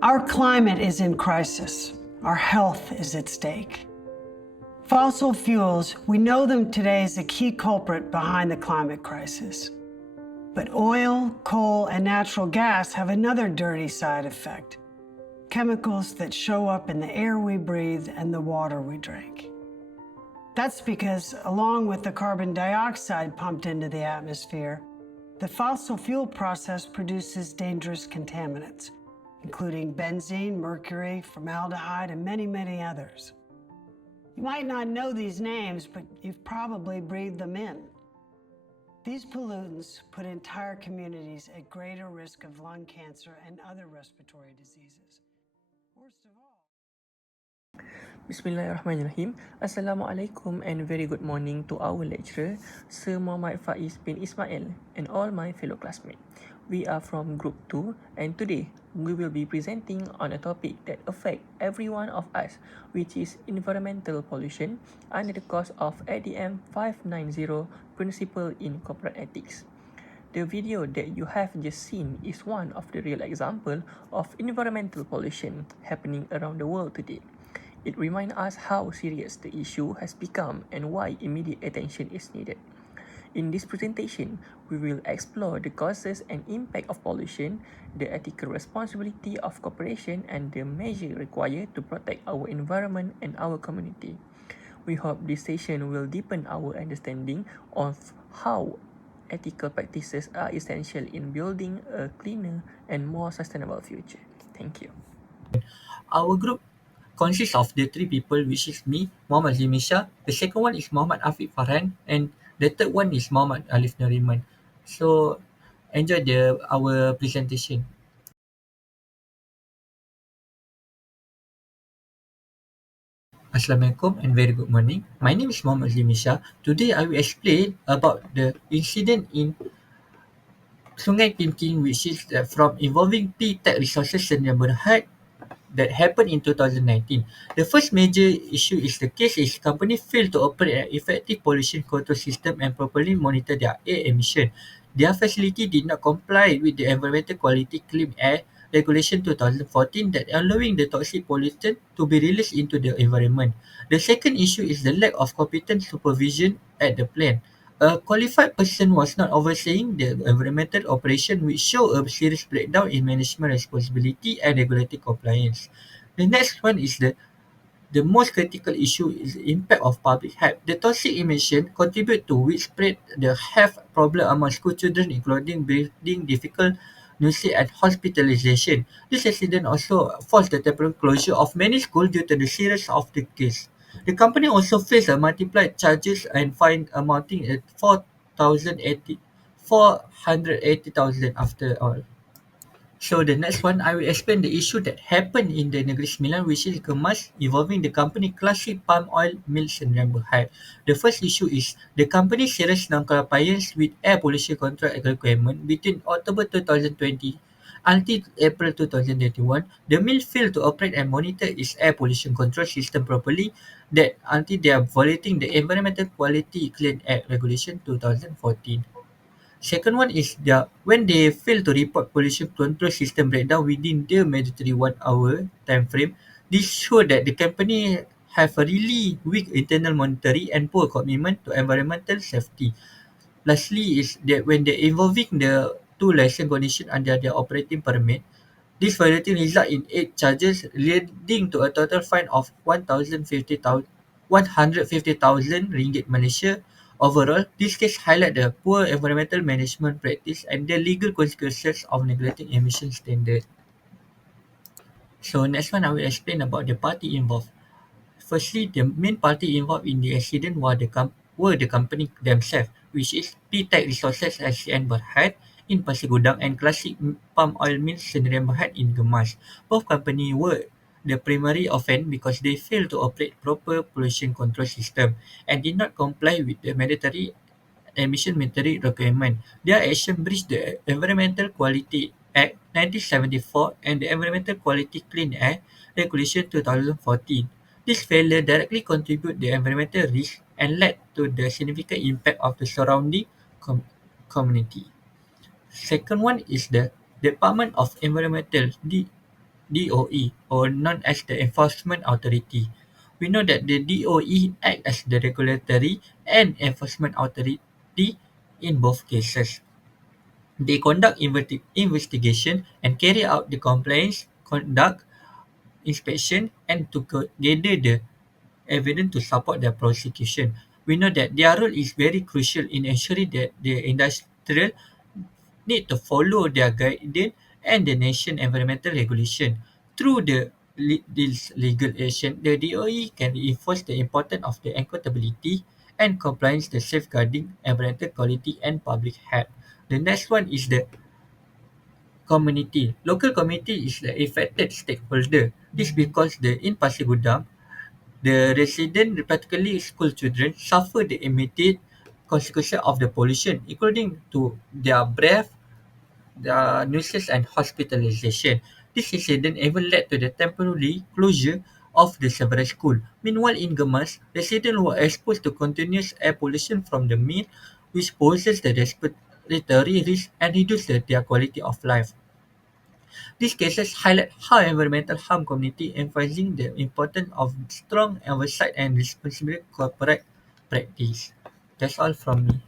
Our climate is in crisis. Our health is at stake. Fossil fuels, we know them today as a key culprit behind the climate crisis. But oil, coal, and natural gas have another dirty side effect: chemicals that show up in the air we breathe and the water we drink. That's because, along with the carbon dioxide pumped into the atmosphere, the fossil fuel process produces dangerous contaminants, including benzene, mercury, formaldehyde, and many, many others. You might not know these names, but you've probably breathed them in. These pollutants put entire communities at greater risk of lung cancer and other respiratory diseases. Worst of all, Bismillahirrahmanirrahim. Assalamualaikum and very good morning to our lecturer, Sir Muhammad Faiz bin Ismail, and all my fellow classmates. We are from Group 2 and today we will be presenting on a topic that affects every one of us, which is environmental pollution under the course of ADM590 Principle in Corporate Ethics. The video that you have just seen is one of the real example of environmental pollution happening around the world today. It reminds us how serious the issue has become and why immediate attention is needed. In this presentation, we will explore the causes and impact of pollution, the ethical responsibility of corporation, and the measures required to protect our environment and our community. We hope this session will deepen our understanding of how ethical practices are essential in building a cleaner and more sustainable future. Thank you. Our group consists of the three people, which is me, Muhammad Zimisha. The second one is Muhammad Afiq Farhan, and the third one is Muhammad Alif Nariman. So enjoy our presentation. Assalamualaikum and very good morning. My name is Muhammad Zimisha. Today I will explain about the incident in Sungai Pinking, which is from involving P-Tech Resources Sdn Bhd that happened in 2019. The first major issue is the case is company failed to operate an effective pollution control system and properly monitor their air emission. Their facility did not comply with the Environmental Quality Clean Air Regulation 2014 that allowing the toxic pollutant to be released into the environment. The second issue is the lack of competent supervision at the plant. A qualified person was not overseeing the environmental operation, which show a serious breakdown in management responsibility and regulatory compliance. The next one is the most critical issue is the impact of public health. The toxic emission contribute to which spread the health problem among school children, including breathing difficult, nausea, and hospitalization. This accident also forced the temporary closure of many schools due to the seriousness of the case. The company also faced a multiplied charges and fine amounting at 480,000 after all. So the next one, I will explain the issue that happened in the Negeri Sembilan, which is Kemas, involving the company Classic Palm Oil Mills and Ramberhide. The first issue is the company serious non-compliance with air pollution control requirement between October 2020 until April 2021. The mill failed to operate and monitor its air pollution control system properly that until they are violating the Environmental Quality Clean Air Regulation 2014. Second one is when they fail to report pollution control system breakdown within the mandatory 1 hour time frame, this show that the company have a really weak internal monitoring and poor commitment to environmental safety. Lastly is that when they involving the two license condition under their operating permit, this violating result in 8 charges leading to a total fine of 150,000 ringgit Malaysia. Overall, this case highlight the poor environmental management practice and the legal consequences of neglecting emission standard. So next one I will explain about the party involved. Firstly, the main party involved in the accident were the company themselves, which is P-Tech Resources SCN Berhad in Pasir Gudang and Classic Palm Oil Mills Sdn Bhd in Gemas. Both companies were the primary offence because they failed to operate proper pollution control system and did not comply with the mandatory emission metering requirement. Their action breached the Environmental Quality Act 1974 and the Environmental Quality Clean Air Regulation 2014. This failure directly contributed the environmental risk and led to the significant impact of the surrounding community. Second one is the Department of Environmental DOE, or known as the Enforcement Authority. We know that the DOE acts as the regulatory and enforcement authority in both cases. They conduct investigation and carry out the compliance, conduct inspection, and to gather the evidence to support their prosecution. We know that their role is very crucial in ensuring that the industrial need to follow their guidance and the nation environmental regulation. Through this legal action, the DOE can enforce the importance of the accountability and compliance the safeguarding environmental quality and public health. The next one is the community. Local community is the affected stakeholder. This because in Pasir Gudang, the resident, particularly school children, suffer the immediate consequences of the pollution, including to their breath, the nuisance and hospitalization. This incident even led to the temporary closure of the several schools. Meanwhile, in Gemas, residents were exposed to continuous air pollution from the mill, which poses the respiratory risk and reduces their quality of life. These cases highlight how environmental harm community emphasizing the importance of strong oversight and responsible corporate practice. That's all from me.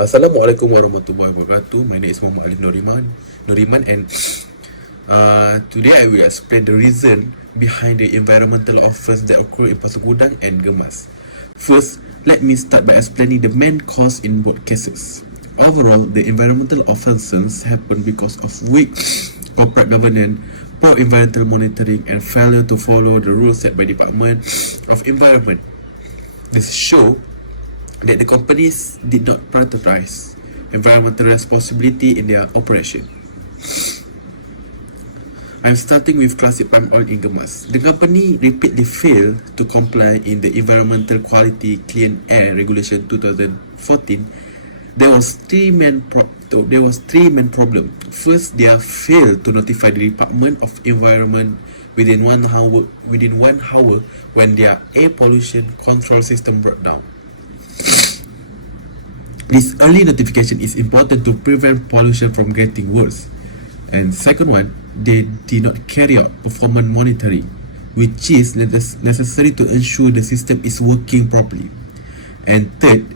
Assalamualaikum warahmatullahi wabarakatuh. My name is Muhammad Alif Noriman, and today I will explain the reason behind the environmental offense that occur in Pasir Gudang and Gemas. First, let me start by explaining the main cause in both cases. Overall, the environmental offenses happen because of weak corporate governance, poor environmental monitoring, and failure to follow the rules set by Department of Environment. This show that the companies did not prioritize environmental responsibility in their operation. I'm starting with Classic Palm Oil in Gemas. The company repeatedly failed to comply in the Environmental Quality Clean Air Regulation 2014. There was three main problems. First, they failed to notify the Department of Environment within 1 hour when their air pollution control system broke down. This early notification is important to prevent pollution from getting worse. And second one, they did not carry out performance monitoring, which is necessary to ensure the system is working properly. And third,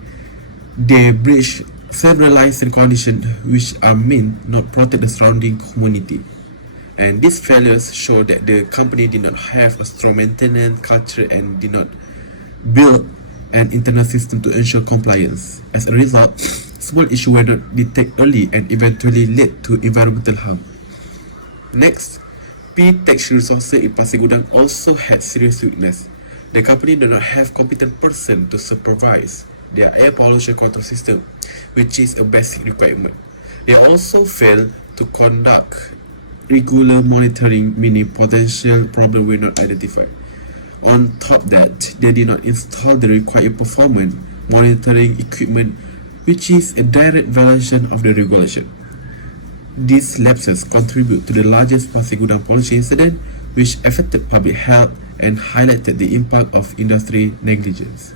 they breached several license conditions which are meant not protect the surrounding community. And these failures show that the company did not have a strong maintenance culture and did not build an internal system to ensure compliance. As a result, small issues were not detected early and eventually led to environmental harm. Next, P-Tax Resources in Pasir Gudang also had serious weakness. The company did not have competent person to supervise their air pollution control system, which is a basic requirement. They also failed to conduct regular monitoring, meaning potential problems were not identified. On top of that, they did not install the required performance monitoring equipment, which is a direct violation of the regulation. These lapses contribute to the largest Pasir Gudang pollution incident, which affected public health and highlighted the impact of industry negligence.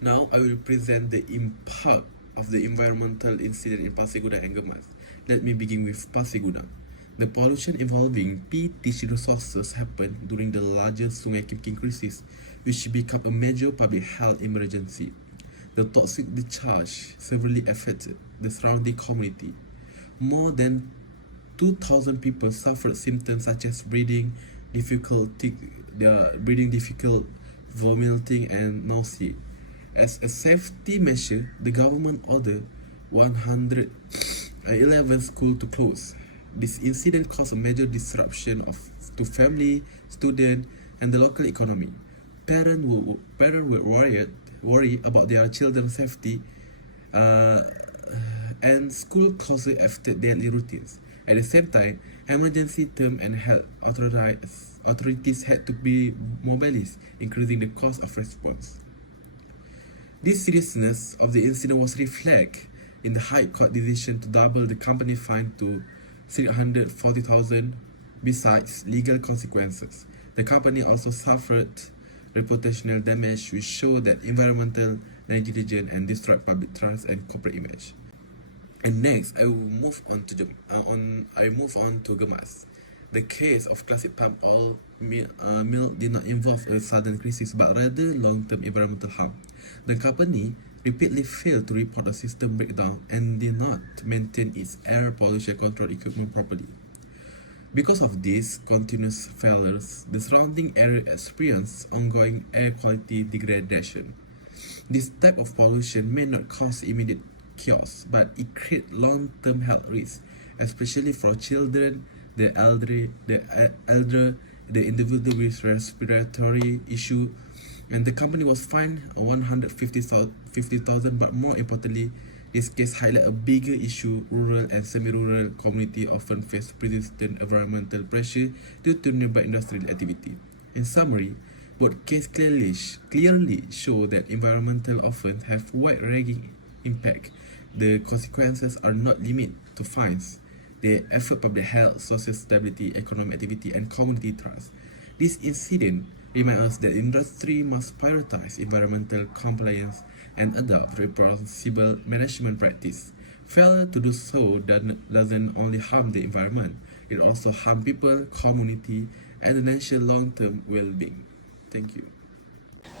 Now, I will present the impact of the environmental incident in Pasir Gudang and Gemas. Let me begin with Pasir Gudang. The pollution involving PTC resources happened during the largest Sungai Kim King crisis, which became a major public health emergency. The toxic discharge severely affected the surrounding community. More than 2,000 people suffered symptoms such as breathing difficult, vomiting, and nausea. As a safety measure, the government ordered 111 schools to close. This incident caused a major disruption to family, students, and the local economy. Parents were worried about their children's safety, and school closure affected daily routines. At the same time, emergency teams and health authorities had to be mobilized, increasing the cost of response. This seriousness of the incident was reflected in the High Court decision to double the company fine to 340,000. Besides legal consequences, the company also suffered reputational damage, which showed that environmental negligence and destroyed public trust and corporate image. And next, I will move on to Gemas. The case of classic palm oil mill did not involve a sudden crisis, but rather long-term environmental harm. The company repeatedly failed to report a system breakdown and did not maintain its air pollution control equipment properly. Because of these continuous failures, the surrounding area experienced ongoing air quality degradation. This type of pollution may not cause immediate cures, but it creates long-term health risks, especially for children, the elder, the individual with respiratory issue. And the company was fined 150,000, but more importantly, this case highlights a bigger issue. Rural and semi-rural communities often face persistent environmental pressure due to nearby industrial activity. In summary, both cases clearly show that environmental offences have wide-ranging impact. The consequences are not limited to fines. They affect public health, social stability, economic activity, and community trust. This incident reminds us that industry must prioritize environmental compliance and adopt responsible management practice. Failure to do so doesn't only harm the environment, it also harms people, community, and the national long-term well-being. Thank you.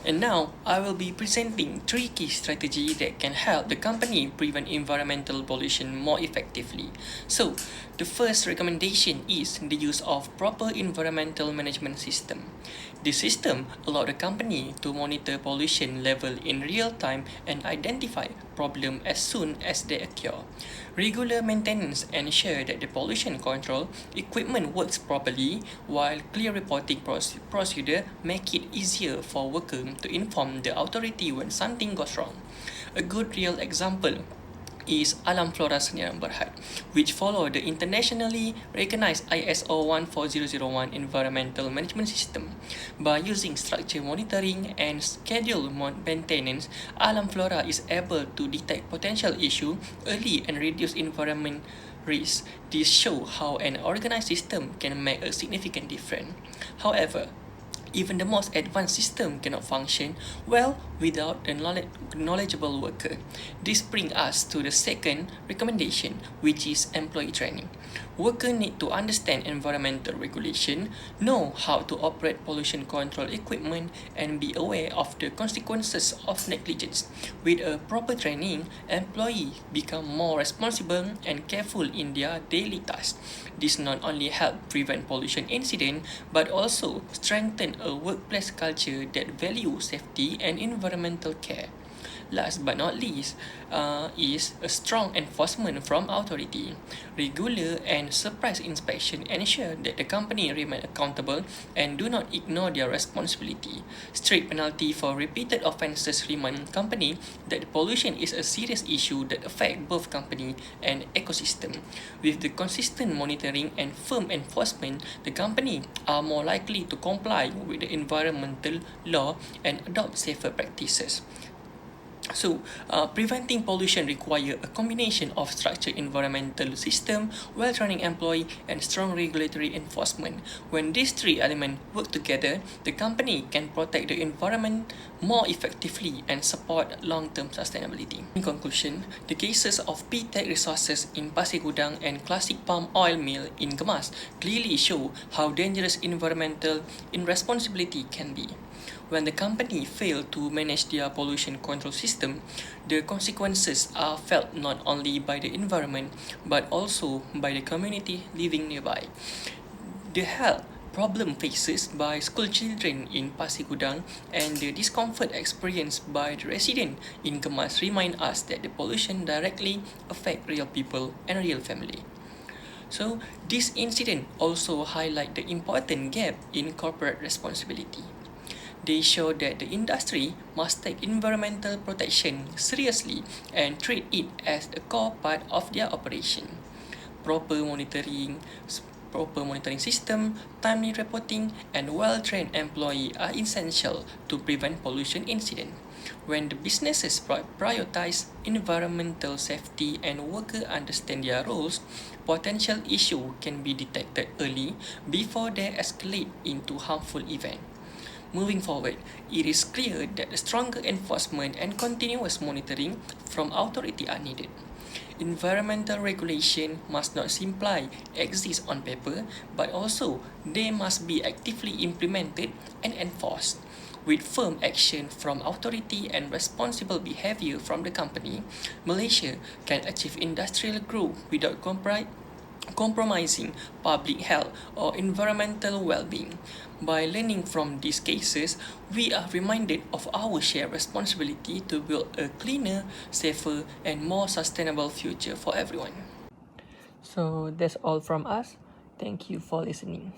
And now, I will be presenting 3 key strategies that can help the company prevent environmental pollution more effectively. So, the first recommendation is the use of proper environmental management system. This system allows the company to monitor pollution level in real time and identify problems as soon as they occur. Regular maintenance ensure that the pollution control equipment works properly, while clear reporting procedure make it easier for workers to inform the authority when something goes wrong. A good real example is Alam Flora Sdn Bhd, which follow the internationally recognized ISO 14001 environmental management system. By using structured monitoring and scheduled maintenance, Alam Flora is able to detect potential issue early and reduce environment risks. This shows how an organized system can make a significant difference. However, even the most advanced system cannot function well without a knowledgeable worker. This brings us to the second recommendation, which is employee training. Workers need to understand environmental regulation, know how to operate pollution control equipment, and be aware of the consequences of negligence. With a proper training, employees become more responsible and careful in their daily tasks. This not only helps prevent pollution incidents, but also strengthen a workplace culture that values safety and environmental care. Last but not least, is a strong enforcement from authority. Regular and surprise inspection ensure that the company remain accountable and do not ignore their responsibility. Strict penalty for repeated offences remind company that pollution is a serious issue that affect both company and ecosystem. With the consistent monitoring and firm enforcement, the company are more likely to comply with the environmental law and adopt safer practices. So, preventing pollution requires a combination of structured environmental system, well-trained employee, and strong regulatory enforcement. When these 3 elements work together, the company can protect the environment more effectively and support long-term sustainability. In conclusion, the cases of P-Tech resources in Pasir Gudang and classic palm oil mill in Gemas clearly show how dangerous environmental irresponsibility can be. When the company fail to manage their pollution control system, the consequences are felt not only by the environment but also by the community living nearby. The health problem faces by school children in Pasir Gudang and the discomfort experienced by the resident in Gemas remind us that the pollution directly affect real people and real family. So, this incident also highlight the important gap in corporate responsibility. They show that the industry must take environmental protection seriously and treat it as a core part of their operation. Proper monitoring system, timely reporting, and well-trained employees are essential to prevent pollution incidents. When the businesses prioritize environmental safety and workers understand their roles, potential issues can be detected early before they escalate into harmful events. Moving forward, it is clear that stronger enforcement and continuous monitoring from authority are needed. Environmental regulation must not simply exist on paper, but also they must be actively implemented and enforced. With firm action from authority and responsible behavior from the company, Malaysia can achieve industrial growth without compromising public health or environmental well-being. By learning from these cases, we are reminded of our shared responsibility to build a cleaner, safer, and more sustainable future for everyone. So that's all from us. Thank you for listening.